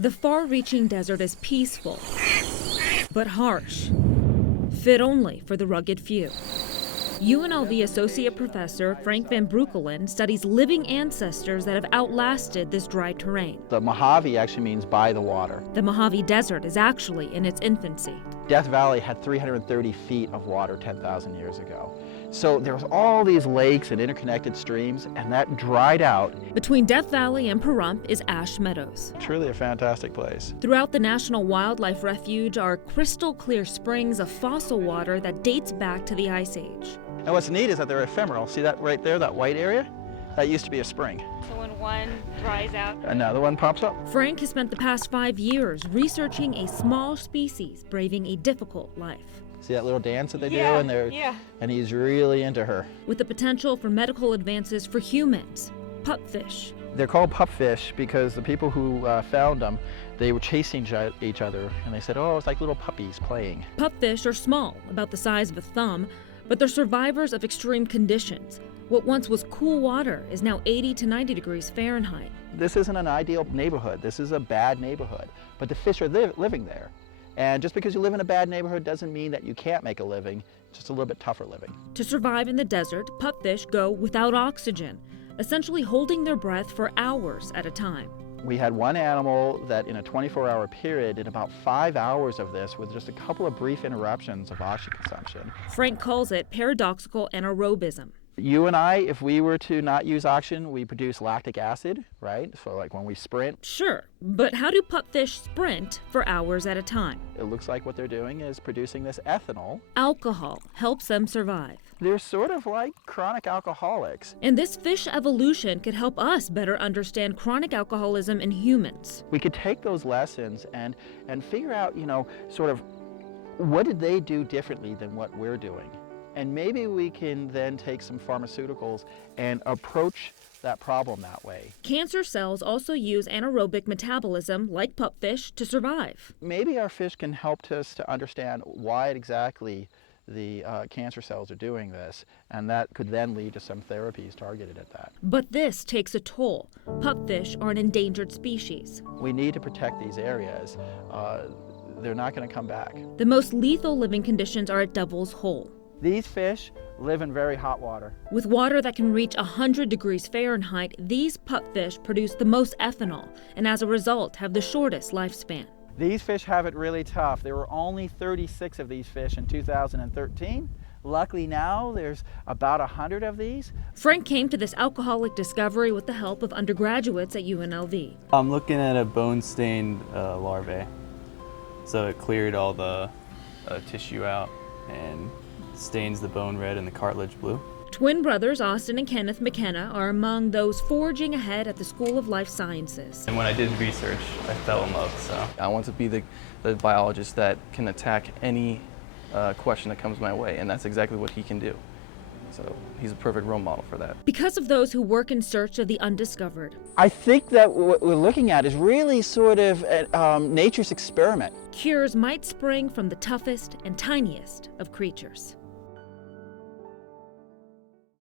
The far-reaching desert is peaceful, but harsh, fit only for the rugged few. UNLV Associate Professor Frank Van Breukelen studies living ancestors that have outlasted this dry terrain. The Mojave actually means by the water. The Mojave Desert is actually in its infancy. Death Valley had 330 feet of water 10,000 years ago. So there was all these lakes and interconnected streams, and that dried out. Between Death Valley and Pahrump is Ash Meadows. Truly a fantastic place. Throughout the National Wildlife Refuge are crystal clear springs of fossil water that dates back to the Ice Age. And what's neat is that they're ephemeral. See that right there, that white area? That used to be a spring. So when one dries out, Another one pops up. Frank has spent the past 5 years researching a small species braving a difficult life. See that little dance that they do? Yeah, And yeah. And he's really into her. With the potential for medical advances for humans, pupfish. They're called pupfish because the people who found them, they were chasing each other, and they said, oh, it's like little puppies playing. Pupfish are small, about the size of a thumb, but they're survivors of extreme conditions. What once was cool water is now 80 to 90 degrees Fahrenheit. This isn't an ideal neighborhood. This is a bad neighborhood, but the fish are living there. And just because you live in a bad neighborhood doesn't mean that you can't make a living, it's just a little bit tougher living. To survive in the desert, pupfish go without oxygen, essentially holding their breath for hours at a time. We had one animal that in a 24-hour period, in about 5 hours of this, with just a couple of brief interruptions of oxygen consumption. Frank calls it paradoxical anaerobism. You and I, if we were to not use oxygen, we produce lactic acid, right? So like when we sprint. Sure, but how do pupfish sprint for hours at a time? It looks like what they're doing is producing this ethanol. Alcohol helps them survive. They're sort of like chronic alcoholics. And this fish evolution could help us better understand chronic alcoholism in humans. We could take those lessons and figure out, sort of what did they do differently than what we're doing? And maybe we can then take some pharmaceuticals and approach that problem that way. Cancer cells also use anaerobic metabolism, like pupfish, to survive. Maybe our fish can help us to understand why exactly the cancer cells are doing this, and that could then lead to some therapies targeted at that. But this takes a toll. Pupfish are an endangered species. We need to protect these areas. They're not going to come back. The most lethal living conditions are at Devil's Hole. These fish live in very hot water. With water that can reach 100 degrees Fahrenheit, these pupfish produce the most ethanol and as a result have the shortest lifespan. These fish have it really tough. There were only 36 of these fish in 2013. Luckily now there's about 100 of these. Frank came to this alcoholic discovery with the help of undergraduates at UNLV. I'm looking at a bone-stained larvae. So it cleared all the tissue out and stains the bone red and the cartilage blue. Twin brothers Austin and Kenneth McKenna are among those forging ahead at the School of Life Sciences. And when I did research, I fell in love, so. I want to be the biologist that can attack any question that comes my way, and that's exactly what he can do. So he's a perfect role model for that. Because of those who work in search of the undiscovered. I think that what we're looking at is really sort of nature's experiment. Cures might spring from the toughest and tiniest of creatures.